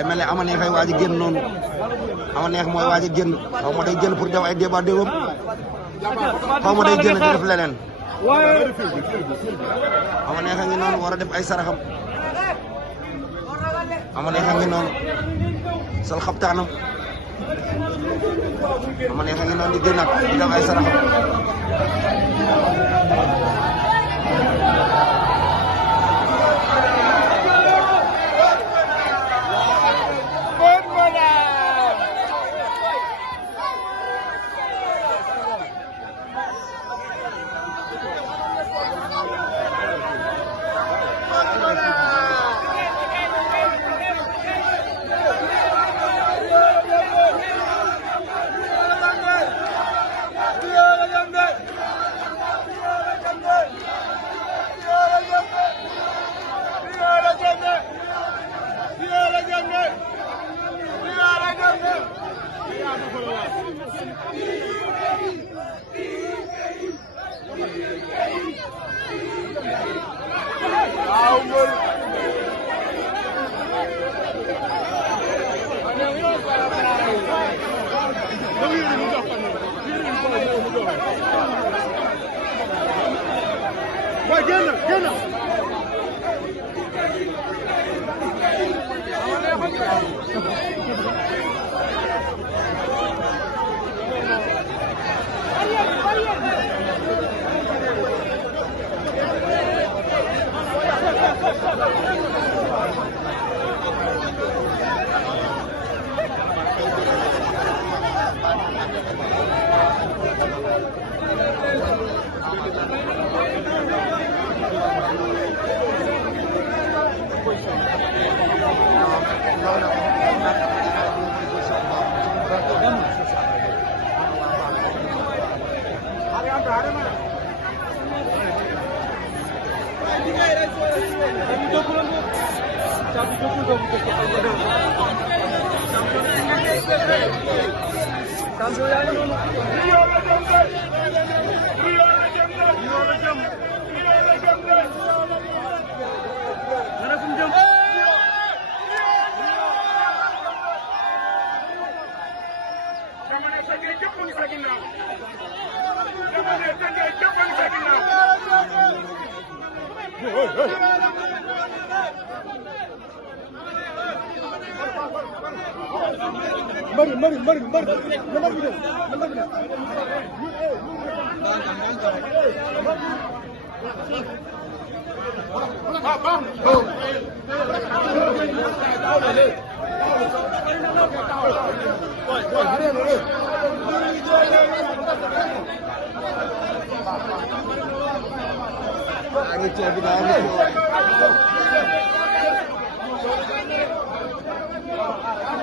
day mel ne ama neex ay waaj a génn noonu ama neex mooy waaj a génn xaw ma day génn pour def ay débat déwam xaw ma day génn di def leneen ama neex a ngi noonu war a def ay saraxam ama neex a ngi noonu sol xabtaanam ama neex a ngi noonu di génnaat di def ay saraxam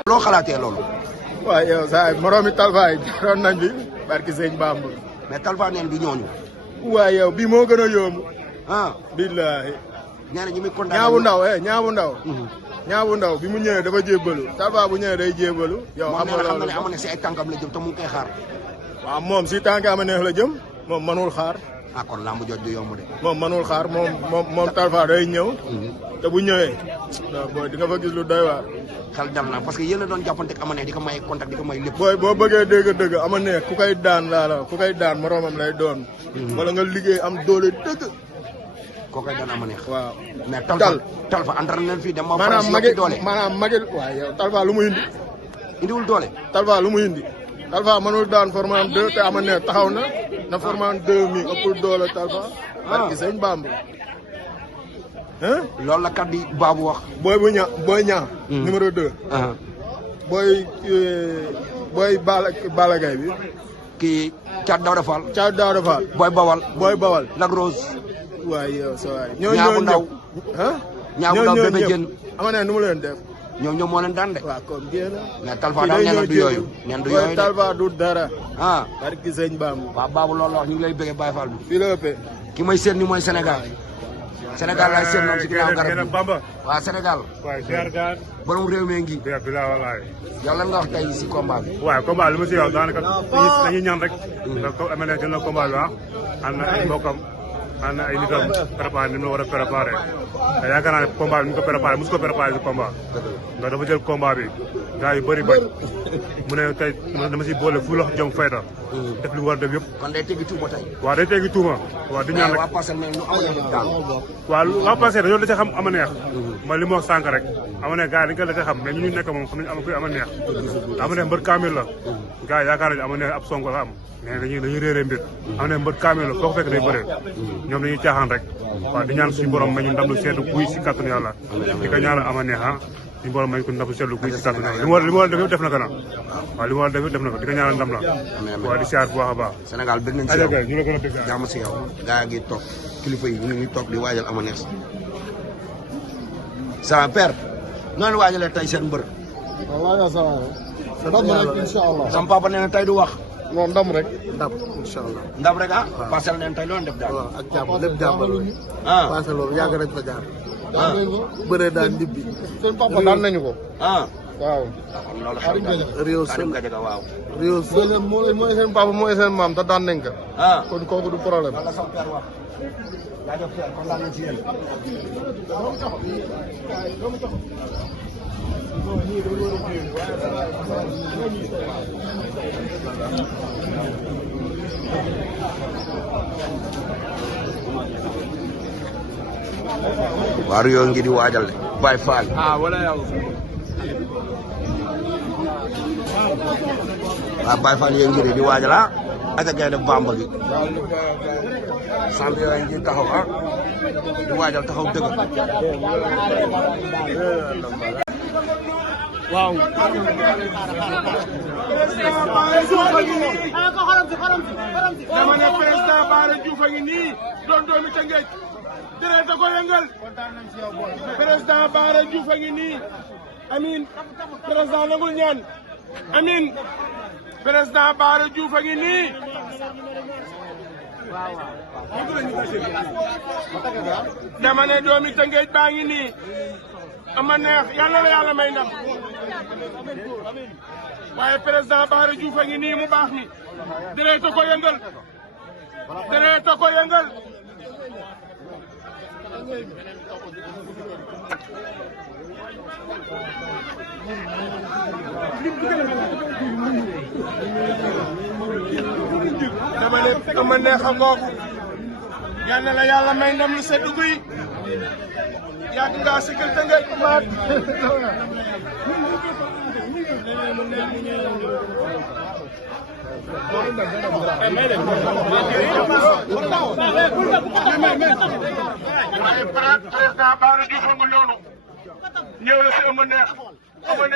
loo xalaatee loolu. waaw yow saa moromi Talfa yi jaroon nañ bi barki sëñ Bamba. mais Talfa neen bi ñooñu. waaw yow bii moo gën a yomb. ah. billahi. nee na ñu muy kontaan. ñaabu ndaw ñaabu ndaw. ñaabu ndaw bi mu ñëwee dafa jébbalu. Talfa bu ñëwee day jébbalu. yow xam nga loolu moom nee na xam nga ne si ay tànkam la jëm te mu ngi koy xaar. waaw moom si tànk ama neex la jëm moom manul xaar. ah kon lamb jooju du yomb de. moom manul xaar moom Talfa day ñëw. te bu ñëwee. booy di nga fa gis lu doy waar. xel dal na parce que yéen a doon jàppante ak ama neex di ko may contact di ko may lépp. booy boo bëggee dégg ama neex ku koy daan laa la ku koy daan moroomam lay doon. wala nga liggéey am doole dëgg. koo koy daan ama neex. waaw mais Talfa entraîné leen fii dem. maanaam magi maanaam magi waaw yow Talfa lu mu indi. indiwul doole. Talfa lu mu indi. Talfa mënul daan format 2 te ama neex taxaw na format 2 mi ëppul doole Talfa. barki sëñ Bamba. loolu la kat di Babou wax. booy ñaa numéro 2. booy Balla Gaye bi. kii Thiat Daouda Fall. Thiat Daouda Fall. Boy Bawal. Lac Rose. waaye yow sa waay. ñaabu ndaw. ñaabu ndaw bébé jën. ama ne nu mu leen def. ñoom moo leen daan de. waaw comme jéem a. mais Talfa daal nee na du yooyu. nee na du yooyu de Talfa du dara. ah. barki sëñ Bamba. waaw Babou loolu la wax ñu ngi lay bëggee Baye Fall bi. fii la ëppee. ki may seet ni mooy Sénégal. Sénégal laay seet noonu si ginnaaw garab bi. waaw Sénégal. waaw ziar gaar. borom réew mi ngi. bilaa walaay. yow lan nga wax tey si combat bi. waaw combat li ma si wax daanaka dañuy ñaan rek. ndax comme amee na jël na combat bi ànd na ay mbokkam ànd ay nitam préparé ni mu la war a préparé te yaakaar naa ne combat bi ñu ko préparé mosu ko préparé si combat ndax dafa jël combat bi gars yu bëri bañ mu ne tey dama si boole fu lox jom fayda def li war a def yëpp kon day teggi tuuma tey waaw day teggi tuuma waaw di ñaan rek waa Parcelles mais lu am neex daal waaw waa Parcelles dañoo da ca xam ama neex ma li ma wax sànq rek ama neex gars yi dañ ko da ca xam mais ñu nekk moom xam nañu ama kuy ama neex ama neex mbër kaamil la gars yi yaakaar nañu ama neex ab sonko la am mais dañuy réeree mbir ama neex mbër kaamil la foo ko fekk day bëree ñoom dañuy caaxaan rek waaw di ñaan suñu borom ma ñu ndam lu seetu guy si kàttanu yàlla di ko ñaanal ama neex suñu borom mañ ko ndam seetlu guy si kàttanu yàlla li mu war a def yëpp def na ko na waaw li mu war a def yëpp def na ko di ko ñaanal ndam la waaw di siyaar bu baax a baax Sénégal bëgg nañ si yow ñu la gën a bëgg jàmm si yow gaa ngi toog kilifa yi ñu ngi toog di waajal ama neex sama père noonu waajalee tey seen mbër waaw ça va ndam rek incha allah sama papa nee na tey du wax non ndam rek ndam incha allah ndam rek ah Parcelles neen tey loolu def daal ak jàmm lépp jàmm ah Parcelles loolu yàgg nañ fa jaar bëree daan ñibbi seen papa daan nañu ko ah waaw loolu xam nga Rio Karim Gadiaga waaw Rio mooy seen papa mooy seen maam te daan nañ ko ah kon kooku du problème wala sama père wax jaajëf père kontaan nañ ci yéen waa Rio ngi di waajal de Baye Fall wala yow waaw Baye Fall yee ngi di waajal ak Gaynde Bamba gi champion yi ngi taxaw di waajal taxaw dëgg waaw dama ne président Bara Diouf a ngi nii doon doomi Tëngéej deret a ko yëngal président Bara Diouf a ngi nii amin président nangul ñaan amin président Bara Diouf a ngi nii dama ne doomi Tëngéej baa ngi nii ama neex yàlla la yàlla may ndam waaye président Bara Diouf a ngi nii mu baax mi deret a ko yëngal deret a ko yëngal dama ne ama neex a ngoog yàlla la yàlla may ndam lu sedd guy yàgg ngaa sigal Tëngéej maat président Bara Diouf a ngi noonu ñëw na si ama neex a koy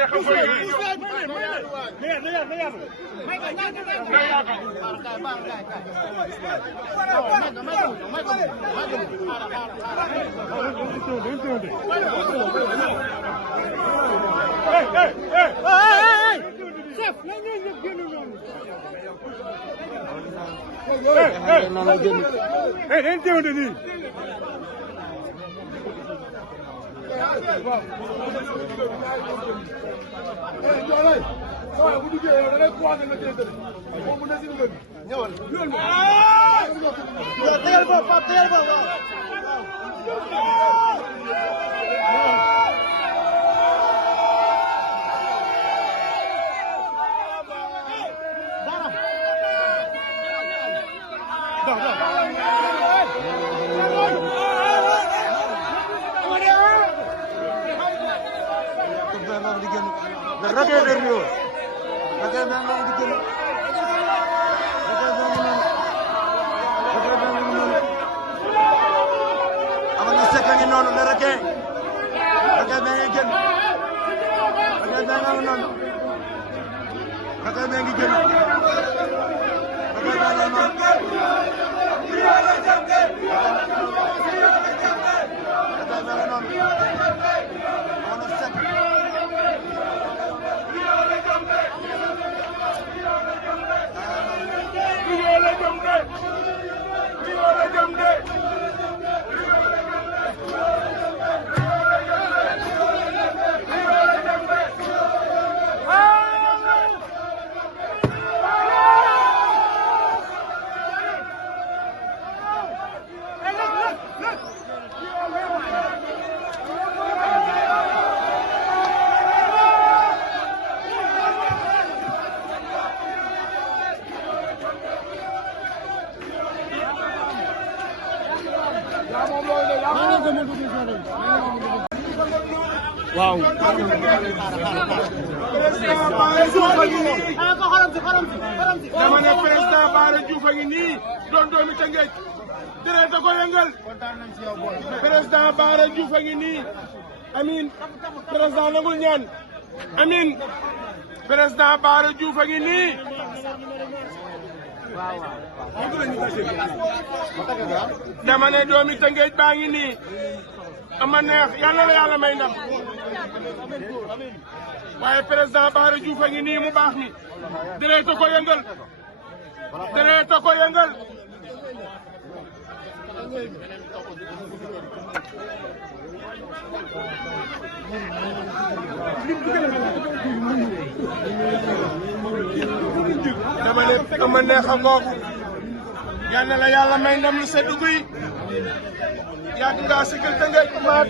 waaw. président Bara Diouf a ngi nii. dama ne président Bara Diouf a ngi nii doon doomi Tëngéej. deret a ko yëngal. président Bara Diouf a ngi nii. amiin président nangul ñaan. amiin président Bara Diouf a ngi nii. dama ne doomi Tëngéej baa ngi nii. ama neex yàlla la yàlla may ndam. waaye président Bara Diouf a ngi nii mu baax mi. deret a ko yëngal. deret a ko yëngal. dama ne ama neex a ngoog. yàlla la yàlla may ndam lu sedd guy. yàgg ngaa sigal Tëngéej maat.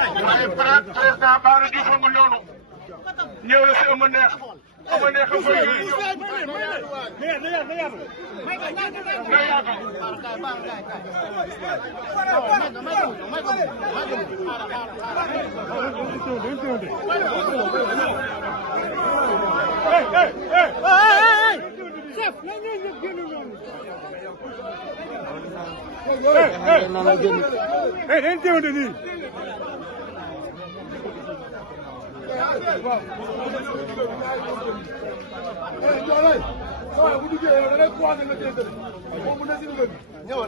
président Bara Diouf a ngi noonu. ñëw la si ama neex. ama neex a koy ñëw.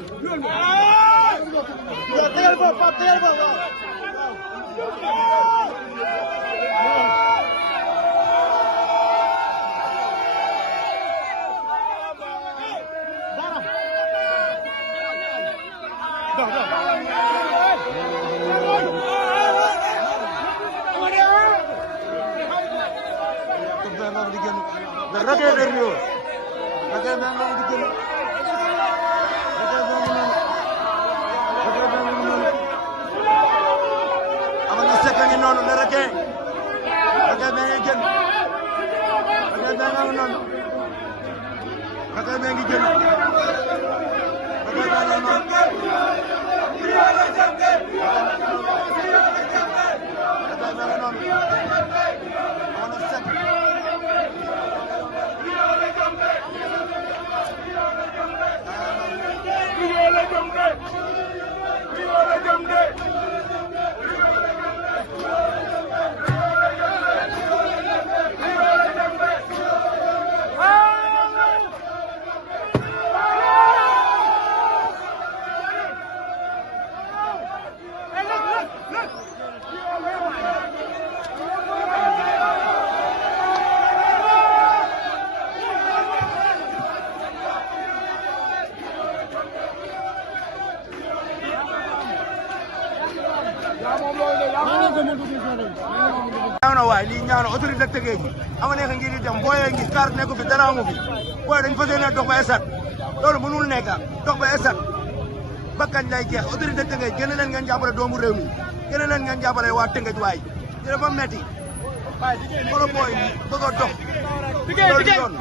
ñaaw na waay lii ñaaw na autorité Tëngéej ji ama neex ngi di dem booyee ngi kar nekku fi dara amu fi booy dañ fas yéene dox ba esat loolu mënul nekk dox ba esat ba kañ lay jeex autorité Tëngéej gën leen ngeen jàppale doomu réew mi gën leen ngeen jàppale waa Tëngéej waay di dafa metti xoolal booy bëgg a dox loolu du yoon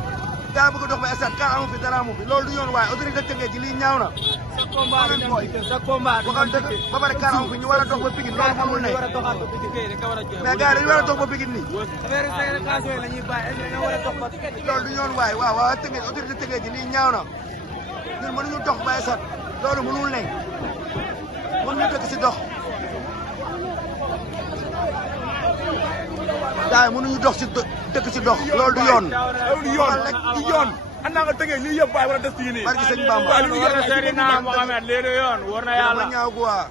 gaa bëgg a dox ba esat kar amu fi dara amu fi loolu du yoon waay autorité Tëngéej ji lii ñaaw na waxal dëgg ba pare kar amu fi ñu war a dox ba Pikine loolu mënul nekk mais gars dañu war a dox ba Pikine nii loolu du yoon waay waaw waaw Tëngéej autorité Tëngéej ji lii ñaaw na ñun mënuñu dox ba esat loolu mënul nekk mënuñu dëkk si dox gars yi mënuñu dox si dëkk si dox loolu du yoon du yoon an naa nga Tëngéej lii yëpp waaye war a des fii nii barki sëñ Bamba waaw li ñu yor Seydina Mohamed lii du yoon war na yàlla ñaaw quoi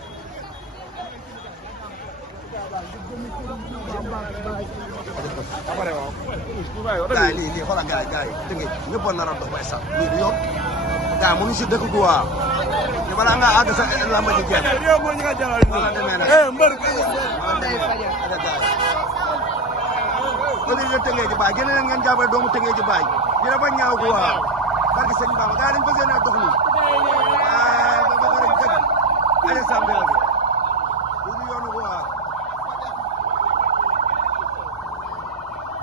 gars yi lii xoolal gars yi Tëngéej ñëpp a nar a dox ba esat lii du yoon gars mënuñu si dëkk quoi te balaa ngaa àgg sa lamba ji jeex wala demee nag autorité Tëngéej ji baay génne leen ngeen jàppale doomu Tëngéej ji baay dina ba ñaaw ko waaw barke sëñ Bamba gars dañ fas yéene dox ni ba ba pare dëgg ale sambel bi du yoonu ko waaw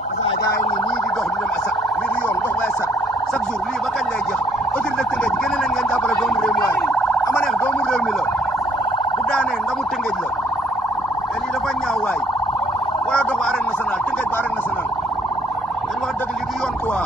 parce que gars yi nii di dox di dem asat lii du yoon dox ba asat chaque jour lii ba kañ lay jeex autorité Tëngéej génne nañ ngeen jàppale doomu réew mi waaye ama neex doomu réew mi la bu daanee ndamu Tëngéej la mais lii dafa ñaaw waay wala dox ba arène nationale Tëngéej ba arène nationale dañ wax dëgg lii du yoon quoi